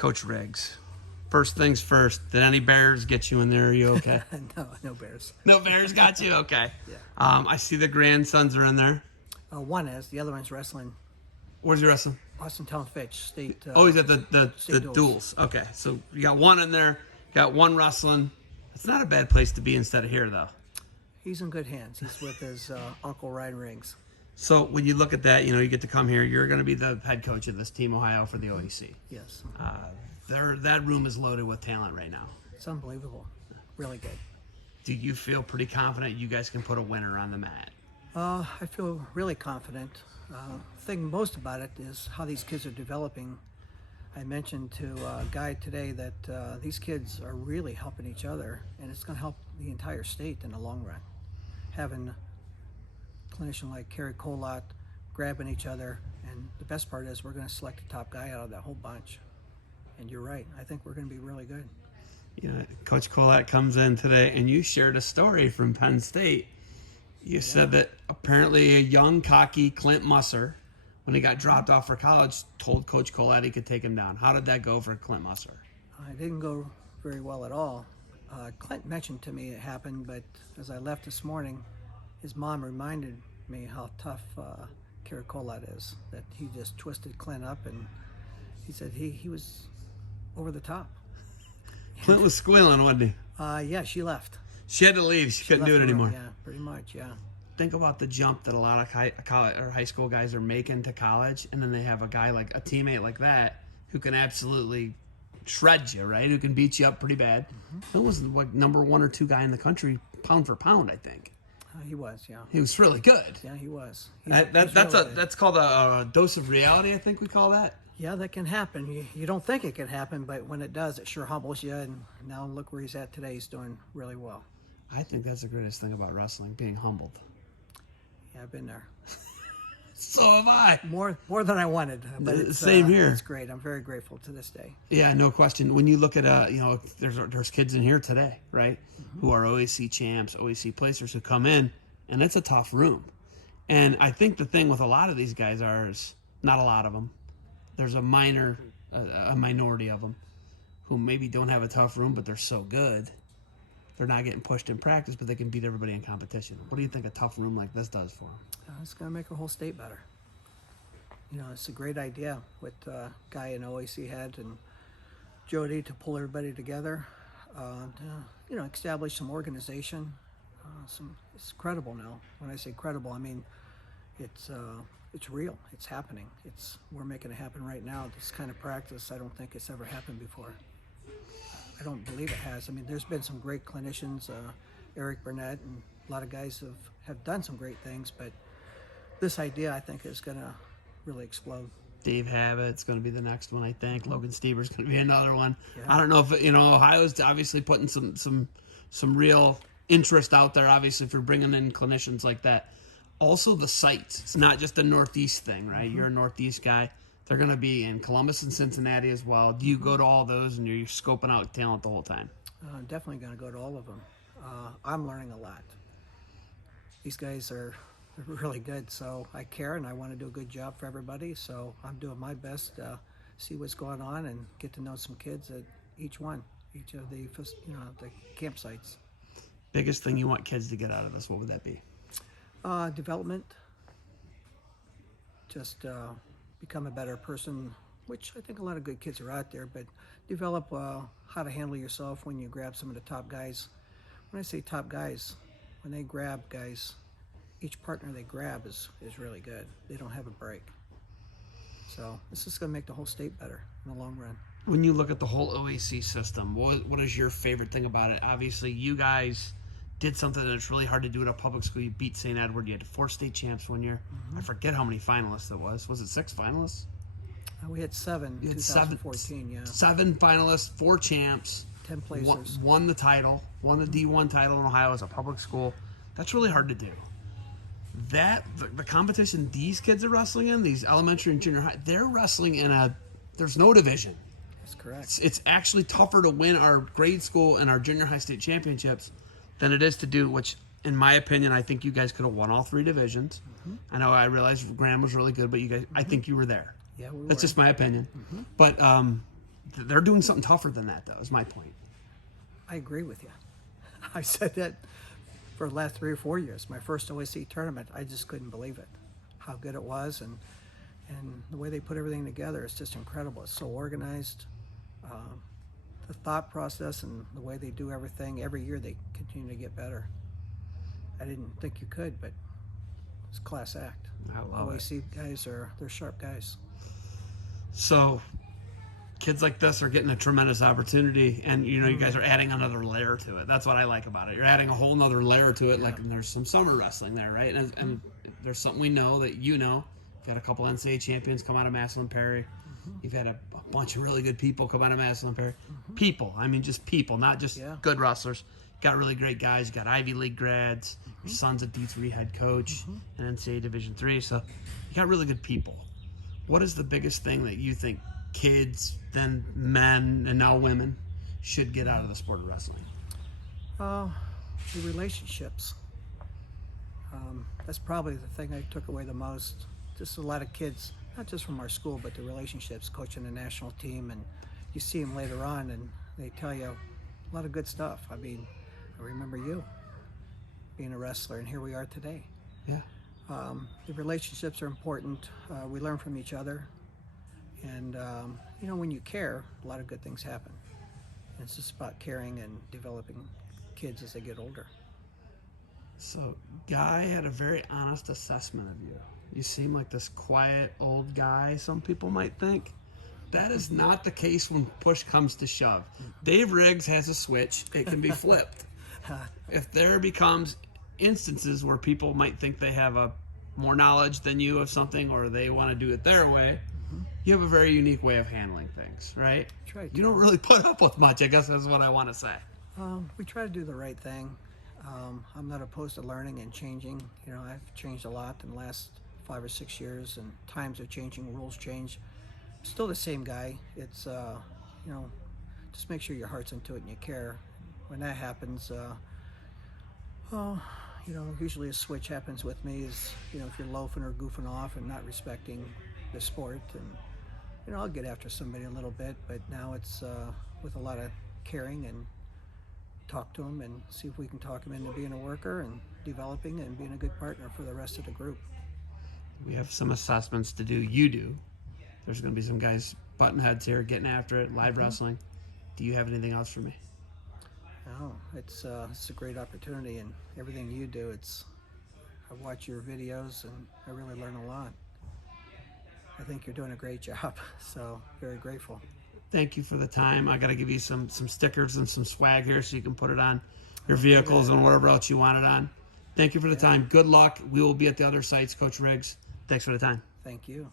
Coach Riggs, first things first, did any bears get you in there? Are you okay? No bears. No bears got you? Okay. Yeah. I see the grandsons are in there. One is. The other one's wrestling. Where's your wrestling? Austin Town Fitch State. Oh, he's at the state duels. Okay, so you got one in there, got one wrestling. It's not a bad place to be instead of here, though. He's in good hands. He's with his uncle Ryan Riggs. So when you look at that, you get to come here. You're going to be the head coach of this Team Ohio for the OAC. Yes. That room is loaded with talent right now. It's unbelievable. Really good. Do you feel pretty confident you guys can put a winner on the mat? I feel really confident. The thing most about it is how these kids are developing. I mentioned to a guy today that these kids are really helping each other, and it's going to help the entire state in the long run. Having a clinician like Kerry Colott grabbing each other, and the best part is we're going to select the top guy out of that whole bunch. And you're right. I think we're going to be really good. Coach Colott comes in today, and you shared a story from Penn State. You said that apparently a young, cocky Clint Musser, when he got dropped off for college, told Coach Colott he could take him down. How did that go for Clint Musser? It didn't go very well at all. Clint mentioned to me it happened, but as I left this morning, his mom reminded me how tough Kerry Colott is, that he just twisted Clint up, and he said he was over the top. Clint was squealing, wasn't he? Yeah, she left. She had to leave. She couldn't do it anymore. Yeah, pretty much, yeah. Think about the jump that a lot of high school guys are making to college, and then they have a guy like a teammate like that who can absolutely shred you, right? Who can beat you up pretty bad. He was like number 1 or 2 guy in the country, pound for pound, I think. He was, yeah. He was really good. Yeah, he was. That's called a dose of reality, I think we call that. Yeah, that can happen. You don't think it can happen, but when it does, it sure humbles you. And now look where he's at today. He's doing really well. I think that's the greatest thing about wrestling, being humbled. Yeah, I've been there. So have I. More than I wanted. But Same here. It's great. I'm very grateful to this day. Yeah, no question. When you look at, there's kids in here today, right, who are OAC champs, OAC placers who come in, and it's a tough room. And I think the thing with a lot of these guys is, not a lot of them, there's a minority of them who maybe don't have a tough room, but they're so good. They're not getting pushed in practice, but they can beat everybody in competition. What do you think a tough room like this does for them? It's going to make our whole state better. It's a great idea what Guy in OAC had and Jody to pull everybody together, establish some organization. It's credible now. When I say credible, I mean it's real. It's happening. We're making it happen right now. This kind of practice, I don't think it's ever happened before. I don't believe it has. I mean, there's been some great clinicians, Eric Burnett, and a lot of guys have done some great things, but this idea, I think, is going to really explode. Dave Habbett's going to be the next one, I think. Logan Stieber's going to be another one. Yeah. I don't know if, Ohio's obviously putting some real interest out there, obviously, for bringing in clinicians like that. Also, the sites. It's not just a Northeast thing, right? You're a Northeast guy. They're going to be in Columbus and Cincinnati as well. Do you go to all those and you're scoping out talent the whole time? I'm definitely going to go to all of them. I'm learning a lot. These guys are really good, so I care and I want to do a good job for everybody. So I'm doing my best to see what's going on and get to know some kids at each of the the campsites. Biggest thing you want kids to get out of this, what would that be? Development. Just become a better person, which I think a lot of good kids are out there, but develop how to handle yourself when you grab some of the top guys. When I say top guys, when they grab guys, each partner they grab is really good. They don't have a break. So this is going to make the whole state better in the long run. When you look at the whole OAC system, what is your favorite thing about it? Obviously, you guys did something that's really hard to do at a public school. You beat St. Edward. You had 4 state champs one year. I forget how many finalists it was. Was it 6 finalists? We had 7 in 2014, yeah. 7 finalists, 4 champs. 10 placers. Won the title. Won the D1 title in Ohio as a public school. That's really hard to do. The competition these kids are wrestling in, these elementary and junior high, they're wrestling in there's no division. That's correct. It's actually tougher to win our grade school and our junior high state championships than it is to do, which, in my opinion, I think you guys could have won all 3 divisions. I realized Graham was really good, but you guys, I think you were there. Yeah, we were. That's just my opinion. But they're doing something tougher than that, though, is my point. I agree with you. I said that for the last 3 or 4 years. My first OAC tournament, I just couldn't believe it, how good it was, and the way they put everything together is just incredible. It's so organized. The thought process and the way they do everything, every year they continue to get better. I didn't think you could, but it's a class act. I love OAC guys they're sharp guys. So kids like this are getting a tremendous opportunity, and you guys are adding another layer to it. That's what I like about it. You're adding a whole nother layer to it. Yeah. Like, and there's some summer wrestling there, right? And there's something we know that You've got a couple NCAA champions come out of Massillon Perry. You've had a bunch of really good people come out of Massillon Perry. People, I mean, just people, not just good wrestlers. Got really great guys. You got Ivy League grads. Your son's a D3 head coach in NCAA Division III. So you got really good people. What is the biggest thing that you think kids, then men, and now women should get out of the sport of wrestling? The relationships. That's probably the thing I took away the most. Just a lot of kids, not just from our school, but the relationships, coaching the national team, and you see them later on and they tell you a lot of good stuff. I mean, I remember you being a wrestler, and here we are today. Yeah. The relationships are important. We learn from each other, and when you care, a lot of good things happen. And it's just about caring and developing kids as they get older. So Guy had a very honest assessment of you. You seem like this quiet old guy, some people might think. That is not the case when push comes to shove. Dave Riggs has a switch. It can be flipped. If there becomes instances where people might think they have a more knowledge than you of something, or they want to do it their way, you have a very unique way of handling things, right? Try to. You don't really put up with much, I guess that's what I want to say. We try to do the right thing. I'm not opposed to learning and changing. I've changed a lot in the last 5 or 6 years, and times are changing, rules change. Still the same guy. It's just make sure your heart's into it and you care. When that happens, usually a switch happens with me is, if you're loafing or goofing off and not respecting the sport, and I'll get after somebody a little bit, but now it's with a lot of caring, and talk to them and see if we can talk them into being a worker and developing and being a good partner for the rest of the group. We have some assessments to do. You do. There's going to be some guys button heads here, getting after it, live wrestling. Do you have anything else for me? No, it's a great opportunity, and everything you do, I watch your videos and I really learn a lot. I think you're doing a great job, so very grateful. Thank you for the time. I got to give you some stickers and some swag here so you can put it on your vehicles and whatever else you want it on. Thank you for the time. Good luck. We will be at the other sites, Coach Riggs. Thanks for the time. Thank you.